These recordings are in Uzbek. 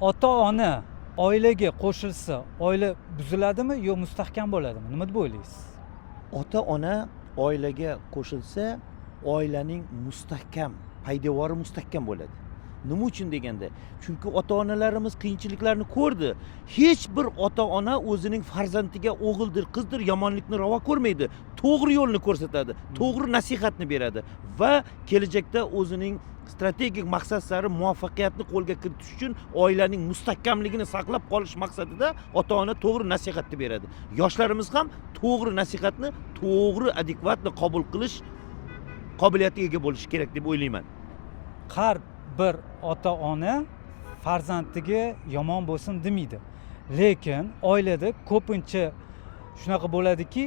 ota-ona oilaga qo'shilsa, oila buziladimi yo mustahkam bo'ladimi? Nima deb o'ylaysiz? Ota-ona oilaga qo'shilsa, oilaning poydevori mustahkam bo'ladi. Nima uchun deganda, chunki ota-onalarimiz qiyinchiliklarni ko'rdi. Hech bir ota-ona o'zining farzandiga o'g'ildir, qizdir yomonlikni ravo ko'rmaydi. To'g'ri yo'lni ko'rsatadi, to'g'ri nasihatni beradi va kelajakda o'zining strategik maqsadlari muvaffaqiyatni qo'lga kiritish uchun oilaning mustahkamligini saqlab qolish maqsadida ota-ona to'g'ri nasihatni beradi. Yoshlarimiz ham to'g'ri nasihatni to'g'ri adekvatni qabul qilish qobiliyatiga ega bo'lishi kerak deb o'ylayman. Har bir ota-ona farzandiga yomon bo'lsin demaydi. Lekin oilada ko'pincha shunaqa bo'ladiki,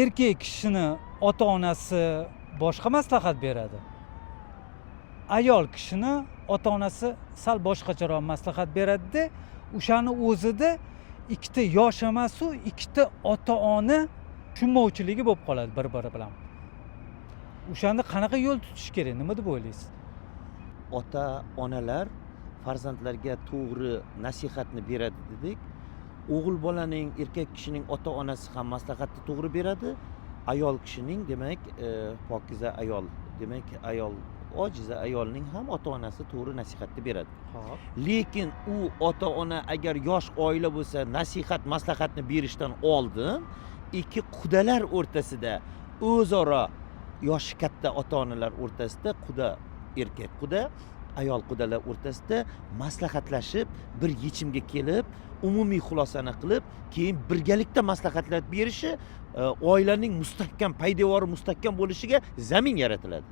erkak kishini ota-onasi boshqa maslahat beradi. Ayol kishini ota-onasi sal boshqacharoq maslahat beradi-da, o'shani o'zida ikkita yosh emas-u, ikkita ota-ona tushunmovchiligi bo'lib qoladi bir-biri bilan. O'shanda qanaqa yo'l tutish kerak? Nima deb o'ylaysiz? Ota-onalar farzandlarga to'g'ri nasihatni beradi dedik. O'g'il bolaning, erkak kishining ota-onasi ham maslahatni to'g'ri beradi. Ayol kishining, demak, pokiza ayol, demak, ojiza ayolning ham ota-onasi to'g'ri nasihatni beradi. Xo'p. Lekin u ota-ona agar yosh oila bo'lsa, nasihat, maslahatni berishdan oldin ikki qudalar o'rtasida o'zaro yoshi katta ota-onalar o'rtasida erkak quda, ayol qudalar o'rtasida maslahatlashib, bir yechimga kelib, umumiy xulosani qilib, keyin birgalikda maslahatlar berishi oilaning poydevori mustahkam bo'lishiga zamin yaratiladi.